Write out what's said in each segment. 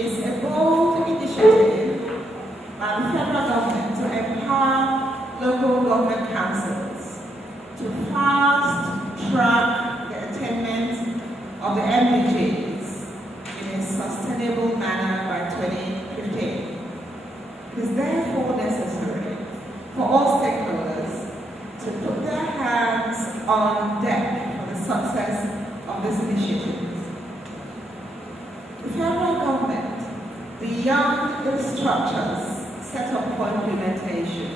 is a bold initiative by the federal government to empower local government councils to fast-track the attainment of the mdgs in a sustainable manner by 2015. It is therefore necessary for all stakeholders to put their hands on deck for the success of this initiative. The federal government, beyond the structures set up for implementation,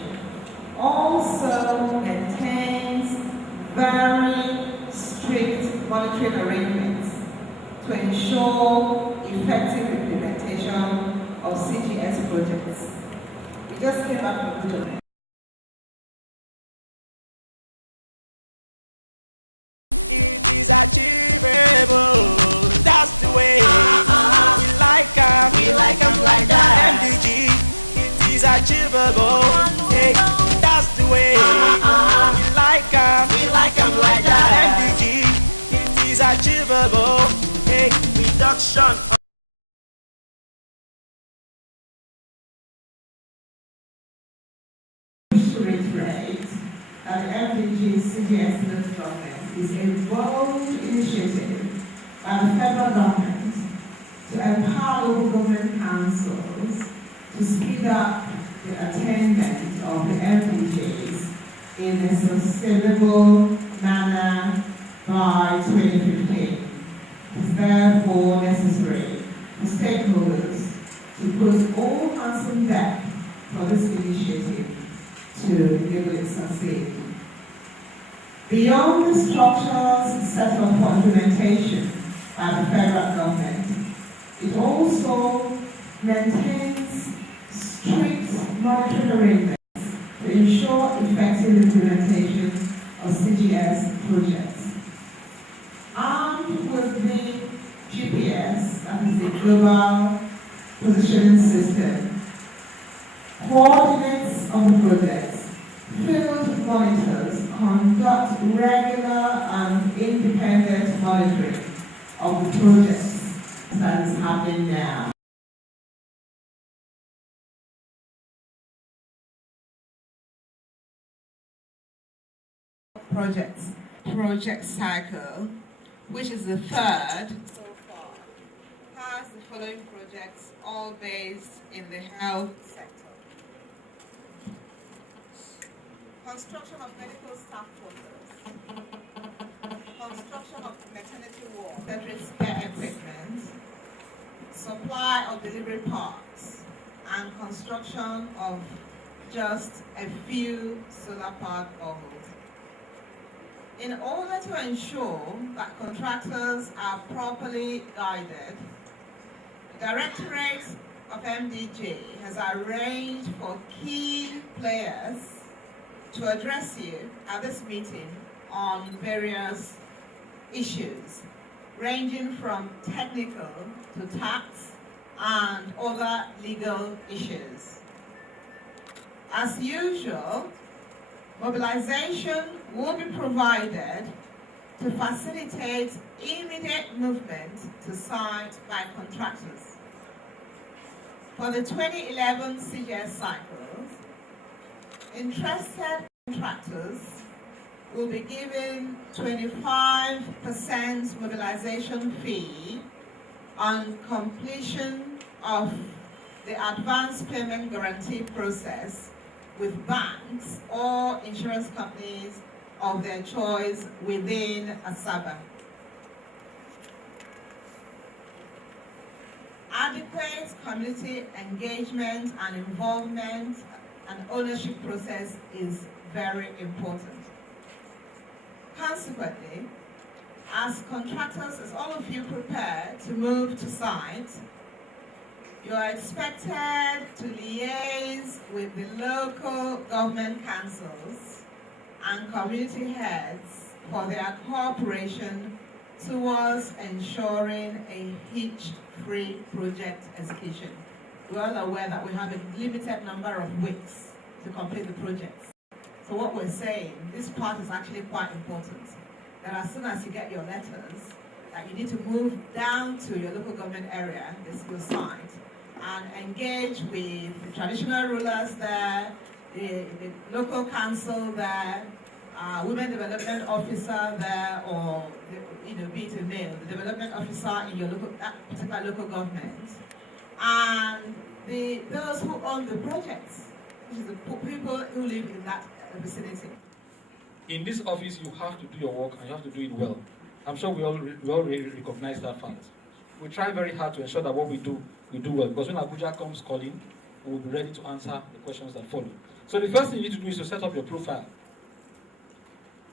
also maintains very strict monitoring arrangements to ensure effective implementation of CGS projects. We just came up with it. It is achievable. That's the way. We like 'em like that. MDG, it is achievable. Hey, that's the way. We like 'em like that. MDG, it is achievable. Hey, reduction. To reiterate that the MDG CGS government is a bold initiative by the federal government to empower local government councils to speed up the attainment of the MDGs in a sustainable manner by 2015. It is therefore necessary for stakeholders to put all hands on deck for this initiative to really succeed. Beyond the structures set up for implementation by the federal government, it also maintains strict monitoring arrangements to ensure effective implementation of CGS projects. Armed with the GPS, that is the Global Positioning System, coordinates of the projects, field monitors conduct regular and independent monitoring of the projects that is happening now. Project cycle, which is the third so far, has the following projects, all based in the health sector. Construction of medical staff quarters, construction of maternity ward, veterinary care equipment, supply of delivery parts, and construction of just a few solar-powered boreholes. In order to ensure that contractors are properly guided, the Directorate of MDG has arranged for key players to address you at this meeting on various issues, ranging from technical to tax and other legal issues. As usual, mobilization will be provided to facilitate immediate movement to site by contractors. For the 2011 CGS cycles, interested contractors will be given 25% mobilization fee on completion of the advance payment guarantee process with banks or insurance companies of their choice within Asaba. Adequate community engagement and involvement and ownership process is very important. Consequently, as contractors, as all of you prepare to move to site, you are expected to liaise with the local government councils and community heads for their cooperation towards ensuring a hitch-free project execution. We're all aware that we have a limited number of weeks to complete the projects. So what we're saying, this part is actually quite important, that as soon as you get your letters, that you need to move down to your local government area, this your site, and engage with the traditional rulers there, the local council there, women development officer there, or be it a male, the development officer in your that particular local government, and those who own the projects, which is the people who live in that vicinity. In this office, you have to do your work and you have to do it well. I'm sure we all recognize that fact. We try very hard to ensure that what we do well, because when Abuja comes calling, we'll be ready to answer the questions that follow. So the first thing you need to do is to set up your profile.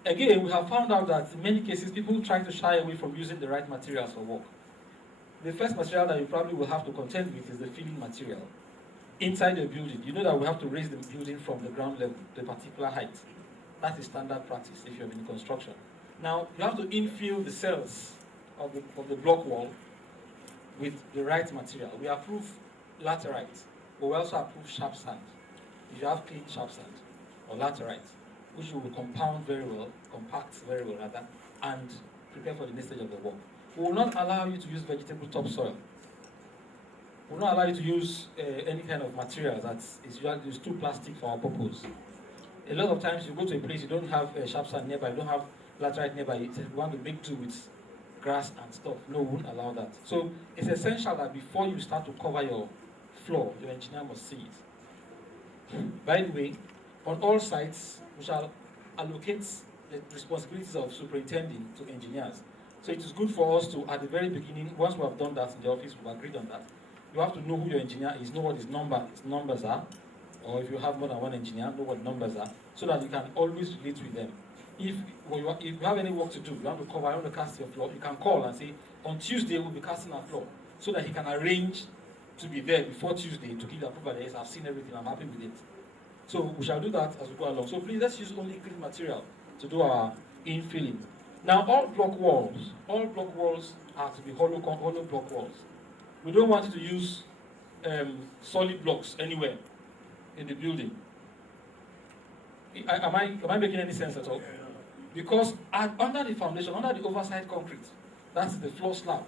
Again, we have found out that in many cases, people try to shy away from using the right materials for work. The first material that you probably will have to contend with is the filling material. Inside the building, you know that we have to raise the building from the ground level to a particular height. That is standard practice if you're in construction. Now, you have to infill the cells of the block wall with the right material. We approve laterite, but we also approve sharp sand. If you have clean sharp sand or laterite, which will compound very well, compact very well rather, and prepare for the next stage of the work. We will not allow you to use vegetable topsoil. We will not allow you to use any kind of material that is too plastic for our purpose. A lot of times you go to a place, you don't have sharp sand nearby, you don't have laterite nearby, you want to make do with grass and stuff. No, we won't allow that. So it's essential that before you start to cover your floor, your engineer must see it. By the way, on all sites, we shall allocate the responsibilities of superintending to engineers. So it is good for us to, at the very beginning, once we have done that in the office, we've agreed on that, you have to know who your engineer is, know what his numbers are, or if you have more than one engineer, know what numbers are, so that you can always relate with them. If you have any work to do, you want to cover, you want to cast your floor, you can call and say, on Tuesday we'll be casting our floor, so that he can arrange to be there before Tuesday to give the approval. Yes, I've seen everything, I'm happy with it. So we shall do that as we go along. So please, let's use only clean material to do our infilling. Now, all block walls are to be hollow block walls. We don't want you to use solid blocks anywhere in the building. Am I making any sense at all? Because under the foundation, under the overside concrete, that's the floor slab,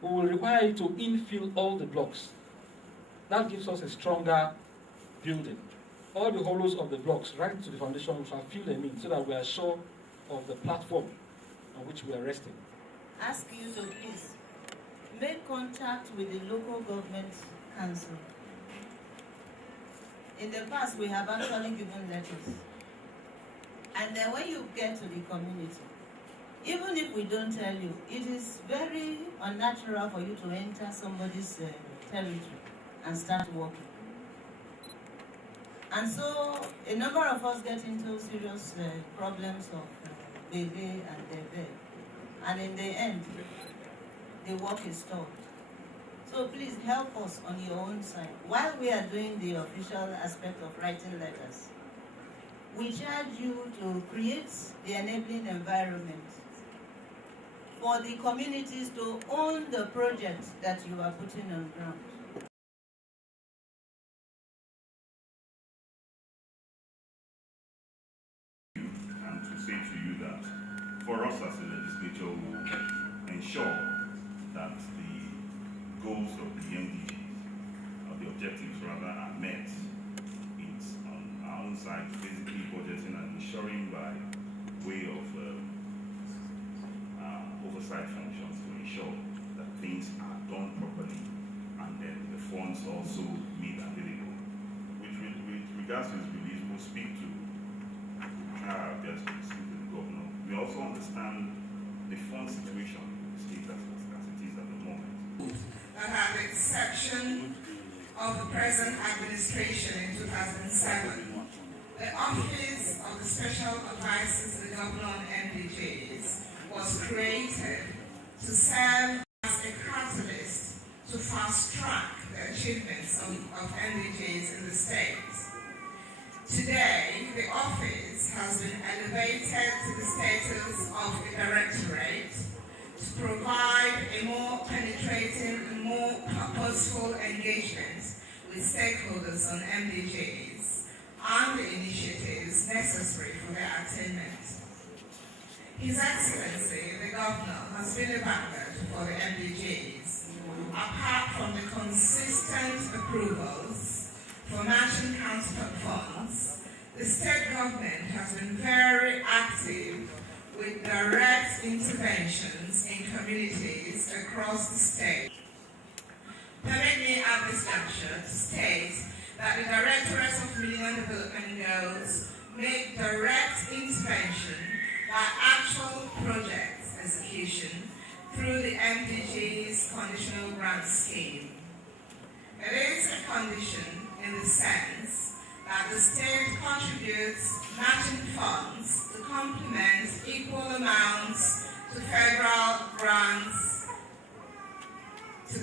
we will require you to infill all the blocks. That gives us a stronger building. All the hollows of the blocks right to the foundation, we shall fill them in so that we are sure of the platform on which we are resting. Ask you to please make contact with the local government council. In the past, we have actually given letters. And then when you get to the community, even if we don't tell you, it is very unnatural for you to enter somebody's territory and start working. And so a number of us get into serious problems of Bebe and Debe. And in the end, the work is stopped. So please help us on your own side. While we are doing the official aspect of writing letters, we charge you to create the enabling environment for the communities to own the project that you are putting on ground. And to say to you that for us as a legislature, we will ensure that the goals of the mdgs, or the objectives rather, are met. It's on our own side, basically budgeting and ensuring by way of oversight functions to ensure that things are done properly and then the funds also made available. With regards to this release, we'll speak to the governor. We also understand the fund situation in the state as it is at the moment. That had the exception of the present administration in 2007. The Office of the Special Advisors to the Governor on mdgs was created to serve as a catalyst to fast-track the achievements of mdgs in the state. Today, the office has been elevated to the status of a directorate to provide a more penetrating and more purposeful engagement with stakeholders on mdgs and the initiatives necessary for their attainment. His Excellency, the Governor, has been a backlash for the MDGs, apart from the consistent approvals for matching counterpart funds, the state government has been very active with direct interventions in communities across the state. Permit me at this juncture to state that the Directorates of Millennium Development Goals make direct intervention by actual project execution through the MDG's conditional grant scheme. It is a condition in the sense that the state contributes matching funds to complement equal amounts to federal grants, to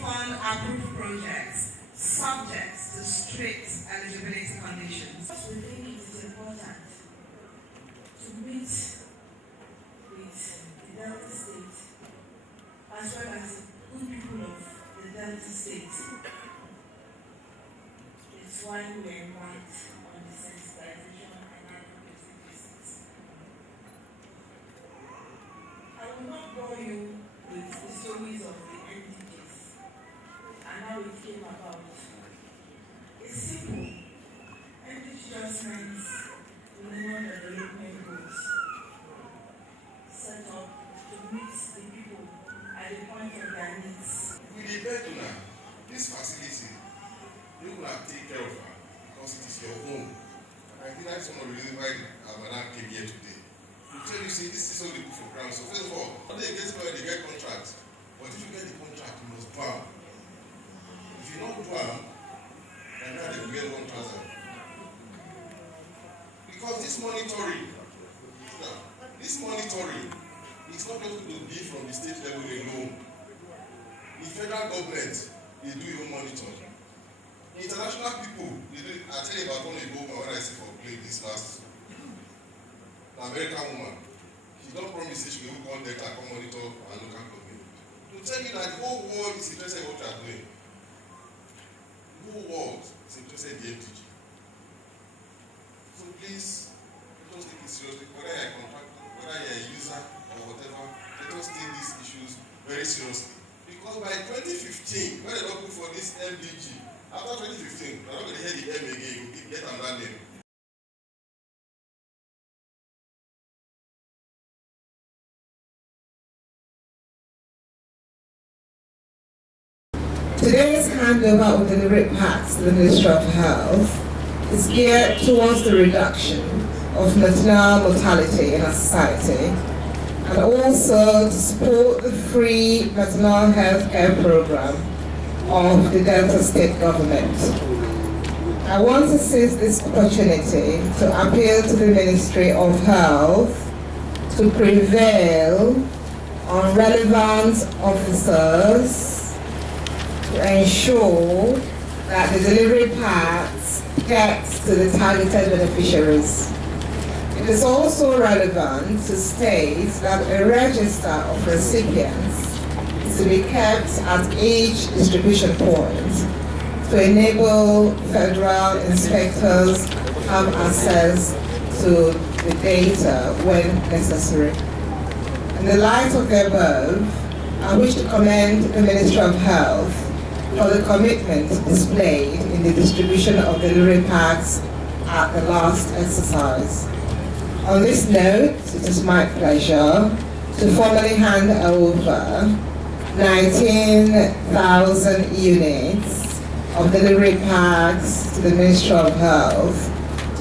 fund approved projects subject to strict eligibility conditions. We think it is important to meet with the Delta State as well as the good people of the Delta State. It's why we invite on the sensitization and advocacy visits. I will not bore you with the stories of the MDGs and how it came about. It's simple. MDG just means Millennium Development Goals set up to meet the people at the point of their needs. With the bed now, this facility, you will have to take care of her because it is your home. And I think that's one of the reasons why Madam came here today. To tell you, see, this is only good for ground. So first of all, when they get money, they get contracts. But if you get the contract, you must do them. If you don't do them, and now they will get one transfer. Because this monitoring is not just going to be from the state level alone. The federal government, they do even monitoring. International people, they do, I tell you about one woman when I see for play this last American woman. She don't promise that she will come there and come monitor and local government. To tell you that the whole world is interested in what you are doing. The whole world is interested in the MDG. So please, just take it seriously. Whether you're a contractor, whether you're a user or whatever, let us take these issues very seriously. Because by 2015, when they're looking for this MDG, after 2015, we're not going to hear the M again, we'll get another name. Today's handover of delivery packs to the Ministry of Health is geared towards the reduction of maternal mortality in our society and also to support the free maternal health care program of the Delta State government. I want to seize this opportunity to appeal to the Ministry of Health to prevail on relevant officers to ensure that the delivery packs get to the targeted beneficiaries. It is also relevant to state that a register of recipients is to be kept at each distribution point to enable federal inspectors have access to the data when necessary. In the light of the above, I wish to commend the Ministry of Health for the commitment displayed in the distribution of delivery packs at the last exercise. On this note, it is my pleasure to formally hand over 19,000 units of delivery packs to the Ministry of Health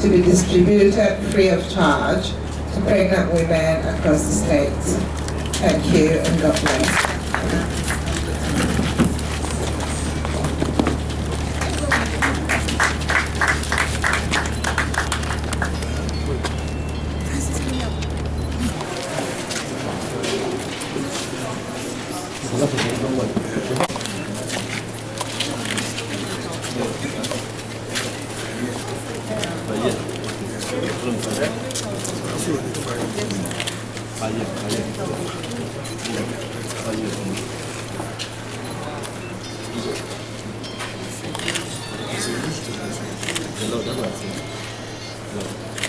to be distributed free of charge to pregnant women across the state. Thank you and God bless.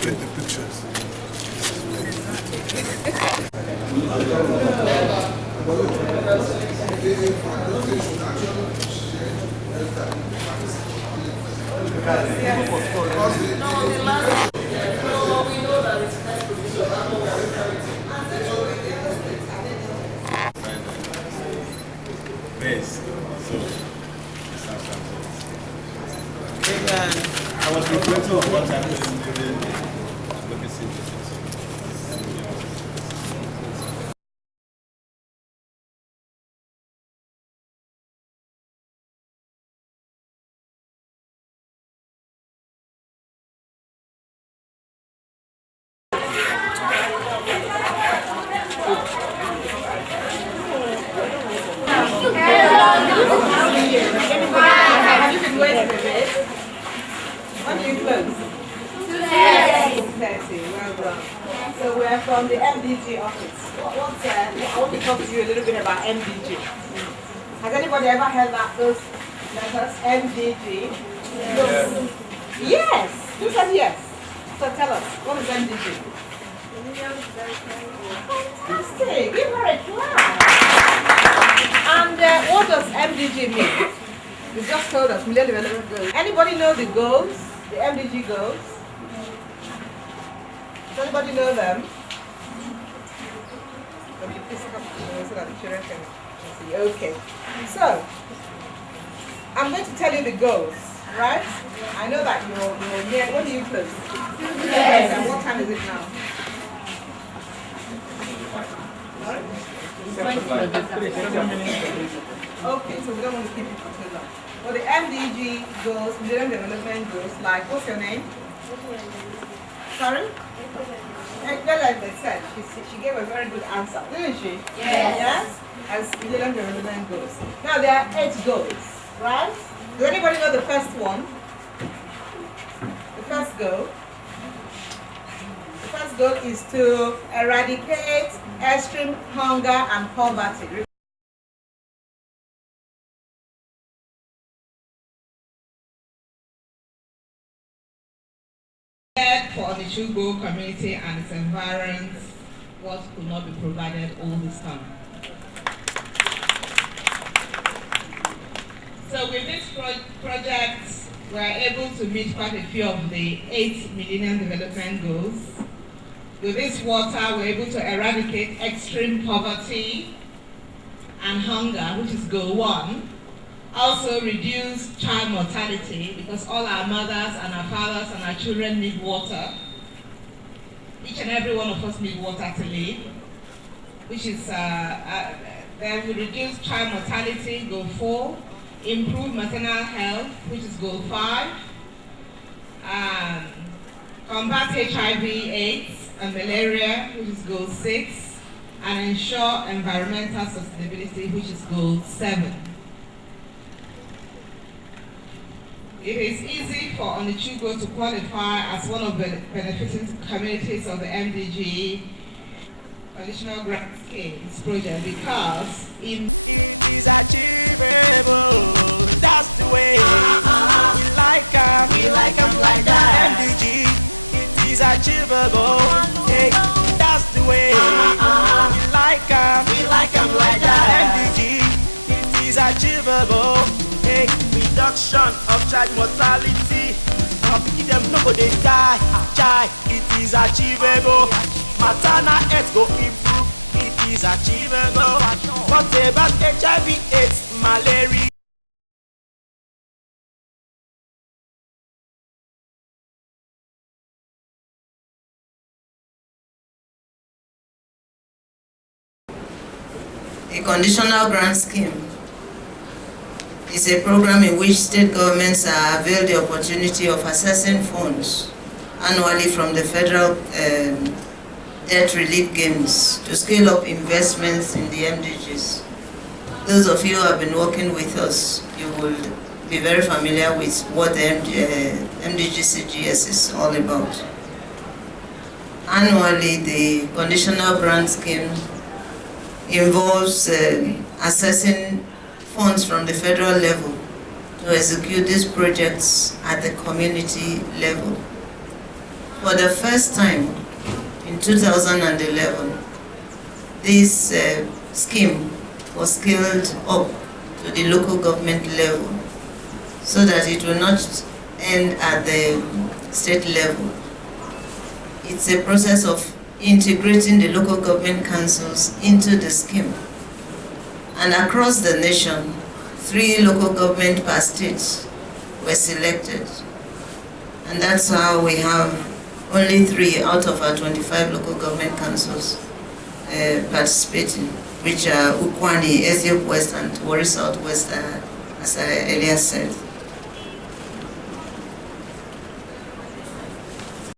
Take the pictures. I was reflecting on what happened during the advocacy process. When do you close? 2:30. Well done. So we're from the MDG office. I want to talk to you a little bit about MDG. Has anybody ever heard that those letters? MDG? Yes. Yes. Who said yes? So tell us, what is MDG? Fantastic. Give her a clap. And what does MDG mean? You just told us, Million Development Goals. Anybody know the goals? The MDG goals? Does anybody know them? Okay, please come so that the children can see. Okay. So, I'm going to tell you the goals, right? I know that you're here. When do you close? Yes. And what time is it now? Okay, so we don't want to keep it for too long. Well, the MDG goals, Millennium Development Goals, like, what's your name? Sorry? Like they said, she gave a very good answer, didn't she? Yes. Yes? As Millennium Development Goals. Now, there are 8 goals, right? Does anybody know the first one? The first goal? The first goal is to eradicate extreme hunger and poverty. For the Chugo community and its environs, what could not be provided all this time. So with this project, we are able to meet quite a few of the 8 Millennium Development Goals. With this water, we're able to eradicate extreme poverty and hunger, which is goal 1. Also reduce child mortality, because all our mothers and our fathers and our children need water. Each and every one of us need water to live, which is, then we reduce child mortality, goal 4. Improve maternal health, which is goal 5. Combat HIV/AIDS and malaria, which is goal 6. And ensure environmental sustainability, which is goal 7. It is easy for Onitshugo to qualify as one of the benefiting communities of the MDG Conditional Grant Schemes project because it is achievable. That's the way we like them. We like them like that. MDG, it is achievable. Hey, that's the way we like them. We like them like that. MDG, it is achievable. Hey, reduction of child mortality. Keep them no go they die. It is achievable. Maternal health go improve. It is achievable. What about HIV/AIDS, malaria? A conditional grant scheme is a program in which state governments are availed the opportunity of accessing funds annually from the federal debt relief gains to scale up investments in the MDGs. Those of you who have been working with us, you will be very familiar with what the MDG-CGS is all about. Annually, the conditional grant scheme involves accessing funds from the federal level to execute these projects at the community level. For the first time in 2011, this scheme was scaled up to the local government level so that it will not end at the state level. It's a process of integrating the local government councils into the scheme. And across the nation, 3 local government per state were selected. And that's how we have only 3 out of our 25 local government councils participating, which are Ukwani, Ethiopia West, and Warri Southwest, as I earlier said.